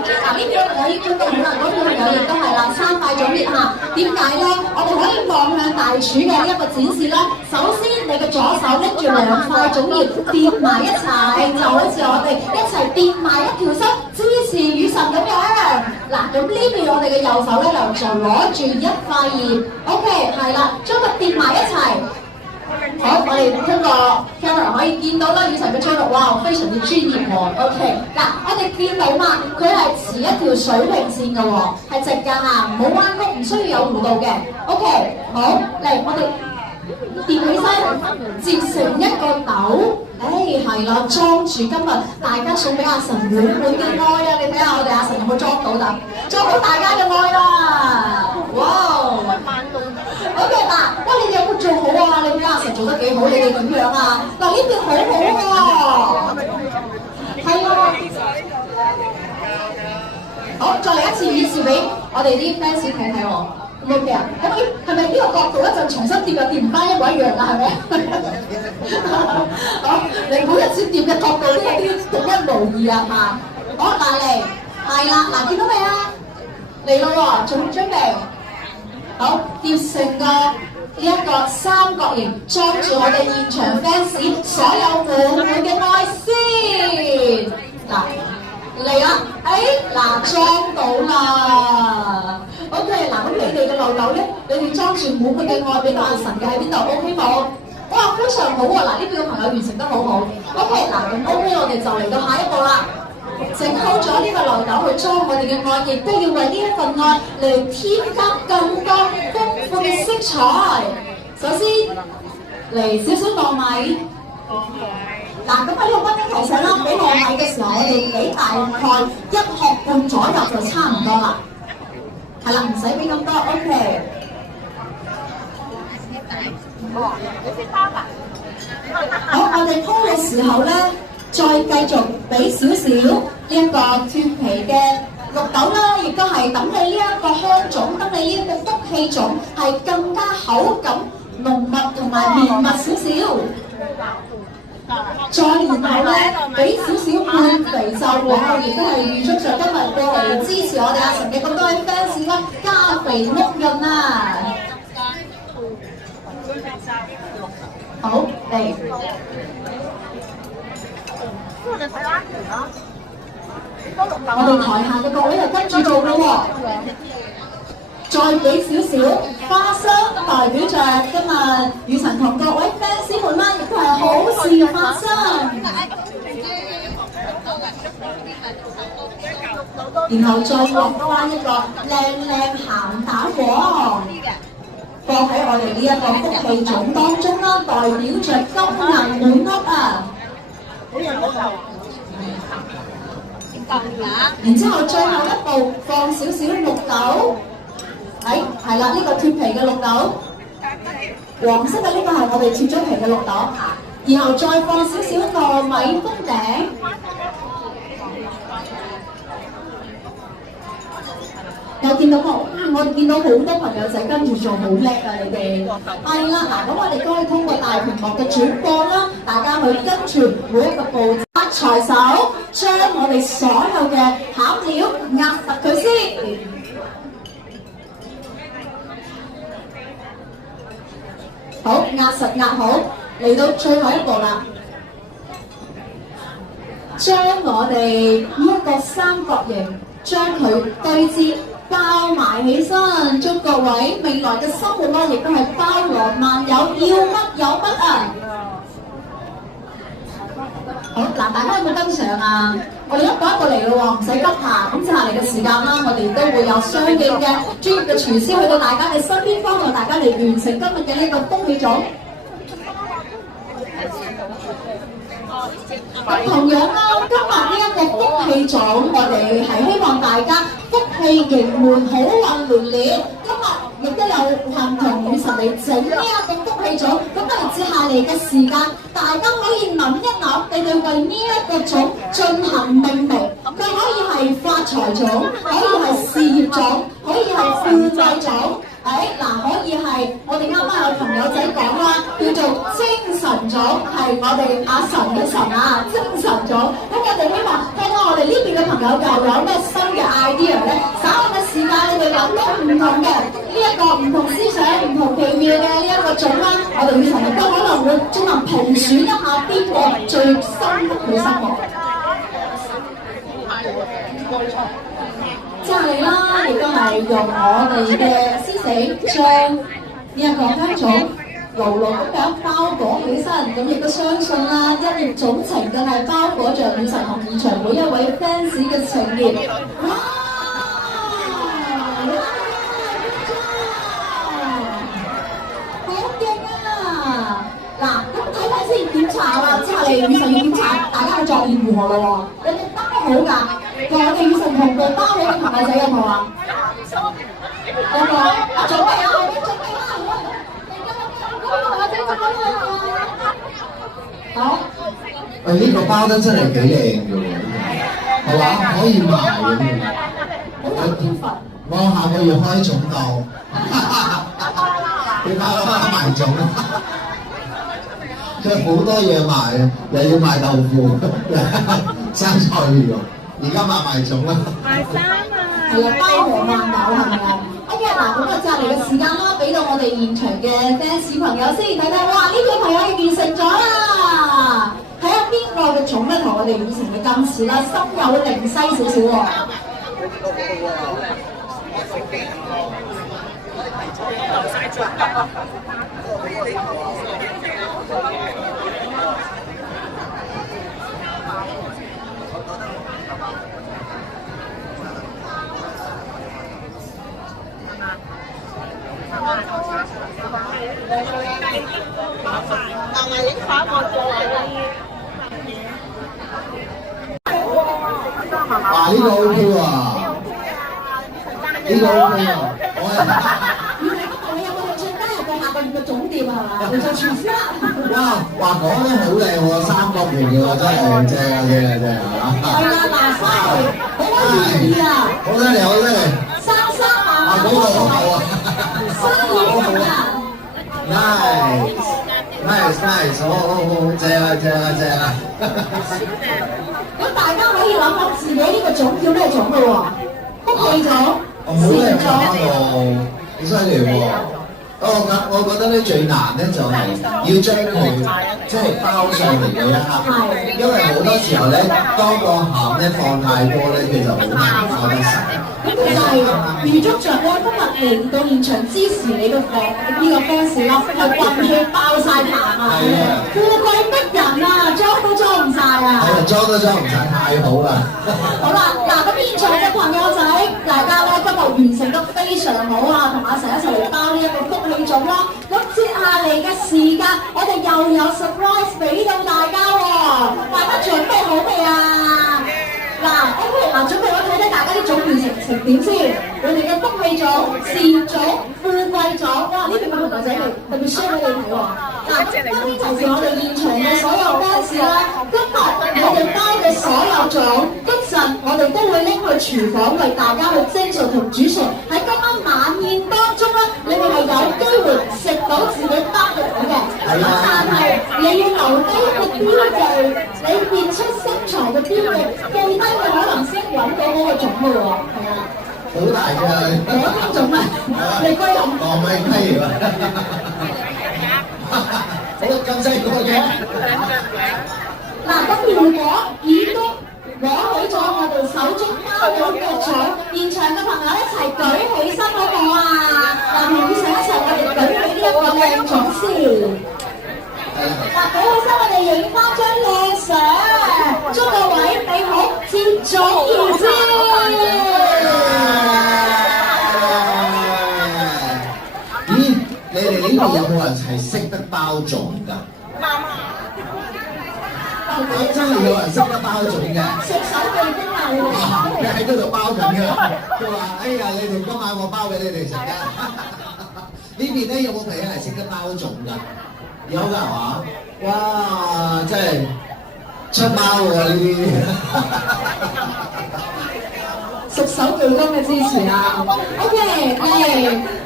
嗱呢邊嘅朋友已經到啦，嗰邊嘅朋友亦都係啦，三塊種列嚇。點解咧？我哋可以望向大廚嘅呢一個展示啦。首先，你嘅左手拎住兩塊種葉疊埋一齊，就好似我哋一齊疊埋一條心，支持與神咁樣。嗱，咁呢邊我哋嘅右手咧就攞住一塊葉 ，OK， 係啦，將佢疊埋一齊。好，我哋通過 camera 可以見到啦，與神嘅創作，哇，非常之專業喎。OK， 嗱，我哋見到嘛，佢係持一條水平線嘅喎，係直㗎嚇，唔好彎曲，唔需要有弧度嘅。OK， 好，嚟我哋疊起身，折成一個斗。係啦，裝住今日大家送俾阿神滿滿嘅愛啊！你睇下我哋阿神有冇裝到㗎？裝到大家嘅愛啦！哇！OK 嗱，喂，你哋有冇做好啊？你睇阿神做得幾好，你哋點樣啊？嗱，呢邊好好喎，係啊！好，再嚟一次演示俾我哋啲 fans 睇睇喎。OK 啊？係咪呢個角度咧就重新疊又疊唔翻一模一樣啊？係咪？好，你每一次疊嘅角度呢啲獨一無二啊嘛！好，嗱嚟，係啦，嗱見到未啊？嚟咯喎，準備，好，疊成個呢一個三角形，裝住我哋現場 fans 所有滿滿嘅愛先。嗱嚟啦，嗱裝到啦。OK， 嗱咁你哋嘅漏斗咧，你哋裝住滿滿嘅愛俾到阿神嘅喺邊度 ？OK 冇？哇，非常好喎！嗱，呢邊嘅朋友完成得好好。OK， 嗱咁 OK， 我哋就嚟到下一步啦。整好咗呢個漏斗去裝我哋嘅愛，亦都要為呢一份愛嚟添加更多豐富嘅色彩。首先嚟少少糯米。嗱，咁喺呢個溫馨提醒啦，俾糯米嘅時候，我哋俾大概1殼半左右就差唔多啦。係啦，唔使俾咁多 ，OK。你識包㗎？好，我哋鋪嘅時候咧，再繼續俾少少呢一個脫皮嘅綠豆啦，亦都係等你呢一個香種，等你呢一個福氣種係更加口感濃密同埋綿密少少。再然後咧，俾少少半肥瘦喎，亦都係預祝上今日過嚟支持我哋阿神嘅咁多位 fans 啦，加肥屋潤啊！好嚟，我哋台下嘅各位就跟住做啦喎。再俾少少花生，代表着今日與神同各位 fans 們啦，亦都係好事嘅發生。然後再落翻一個靚鹹蛋黃，放喺我哋呢一個福氣種當中啦，代表着金銀滿屋啊！然之後最後一步放少少綠豆。係啦，呢個脫皮嘅綠豆，黃色嘅呢個係我哋脫咗皮嘅綠豆，然後再放少少糯米封頂。有見到冇？我哋見到好多朋友仔跟住做好叻啊！你哋係啦，嗱咁我哋都可以通過大屏幕嘅轉播啦，大家去跟住每一個步驟，發財手將我哋所有嘅餡料壓實佢先。好，壓實壓好，嚟到最後一步啦，將我哋呢一個三角形，將佢對接包埋起身，祝各位未來嘅生活啦，亦都係包羅萬有，要乜有乜啊！好，嗱，大家有冇跟上啊？我哋一個一個嚟咯喎，唔使急下。咁接下嚟嘅時間啦，我哋都會有相應嘅專業嘅廚師去到大家嘅身邊，幫助大家嚟完成今日嘅呢個福氣種。同樣啦，今日呢一個福氣種，我哋係希望大家福氣盈滿，好運連連。今日亦都有幸同與神嚟整呢一個福氣種，咁嚟接下嚟嘅時間，大家可以諗一諗，你哋為呢一個種進行命名。佢可以係發財種，可以係事業種，可以係富貴種。可以係我哋啱啱有朋友仔講啦，叫做精神種，係我哋阿神嘅神啊，精神種。咁我哋希望睇睇我哋呢邊嘅朋友又有咩新嘅 idea 咧，稍後嘅時間你哋諗到唔同嘅呢一個唔同思想、唔同奇妙嘅呢一個種啦，我哋與神亦都可能會進行評選一下邊個最深得佢心喎。即係啦，亦都係用我哋嘅師死將呢一個香種牢牢咁樣包裹起身，咁亦都相信啦，一葉種情更係包裹着與神同現場每一位 fans 嘅情誼。哇！好勁啊！嗱，咁睇睇先檢查啦，之後你與神要檢查大家嘅作業如何咯喎？你哋包好㗎？我哋與神同步包好嘅朋友仔有冇啊？有冇？準備啊！好。喂，呢個包得真係幾靚嘅喎，係嘛？可以賣嘅喎。我下個月開總檔，你包賣總，佢好多嘢賣啊，又要賣豆腐、生菜魚肉，而家賣總啦。賣衫啊！係啦，包羅萬有係咪啊？嗱，咁啊，就嚟嘅時間啦，俾到我哋現場嘅 fans 朋友先睇睇，哇！呢位朋友完成咗啦，睇下邊個嘅種咧同我哋以前嘅近似啦，心有靈犀少少喎。哇！呢個 OK 喎，呢個 OK 喎，你有冇興趣加入個下個月嘅總店啊？係嘛？你做廚師啦！哇！話講得好靚喎，三角形嘅喎，真係正啊正啊正啊！係啦，嗱，三角好得意啊！好犀利，好犀利！生生猛猛，嗰個好好啊！生意人啊 ！Nice，好，正啊正啊正啊！咁大家可以諗下自己呢個種叫咩種嘅喎？福氣種、好靚啊！好犀利喎！我覺得咧最難咧就係要將佢即係包上嚟嗰一刻，因為好多時候咧，當個餡咧放太多咧，佢就好難包得實。咁其實係預祝着咧，今日嚟到現場支持你嘅呢個 fans 啦，係運氣爆晒棚啊！富貴逼人啊，裝都裝唔晒啊！係啊，裝都裝唔晒，太好啦！好啦，嗱咁現場嘅朋友仔，大家咧今日完成得非常好啊，同阿成一齊嚟包呢一個福氣種啦。咁接下嚟嘅時間，我哋又有 surprise 俾到大家喎，大家準備好未啊？嗱 ，OK， 嗱，準備好睇睇大家啲種完成成點先。我哋嘅福氣種、善種、富貴種，哇！呢邊嘅朋友仔嚟特別 share 俾你睇喎。嗱，分別提示我哋現場嘅所有 fans 啦，今日我哋包嘅所有種，一陣我哋都會拎去廚房為大家去蒸熟同煮熟。喺今晚晚宴當中咧，你哋係有機會食到自己包嘅種嘅。咁但係你要留低一個標記，你變出身材嘅標記，記低佢可能先揾到嗰個種嘅喎。係啊。好大㗎！嗰邊種啊，你龜龍。哦，咪龜喎！好咁細個嘅。嗱，咁如果已經攞起咗我哋手中包咗嘅獎，現場嘅朋友一齊舉起身好唔好啊？嗱，同以上一齊我哋舉起呢一個靚獎先。嗱，舉起身我哋影翻張靚相，祝各位你好接踵而至。咦？你哋呢度有冇人係識得包粽㗎？真係有人識得包粽嘅。食手技工啊！你喺嗰度包緊㗎。佢話：哎呀，你哋今晚我包俾你哋食㗎。呢邊咧有冇朋友係識得包粽㗎？有㗎係嘛？哇！真係出包喎呢啲。熟手技工嘅支持啊 ！OK，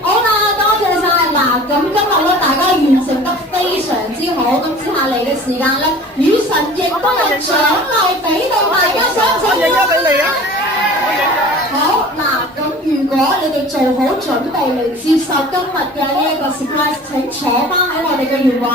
好啦，多謝晒。嗱，咁今日咧大家完成得非常之好，咁接下嚟嘅時間咧，與神亦都有獎勵俾到大家，想唔想要？好。果你哋做好準備嚟接受今日嘅呢一個 surprise，請坐翻喺我哋嘅原位。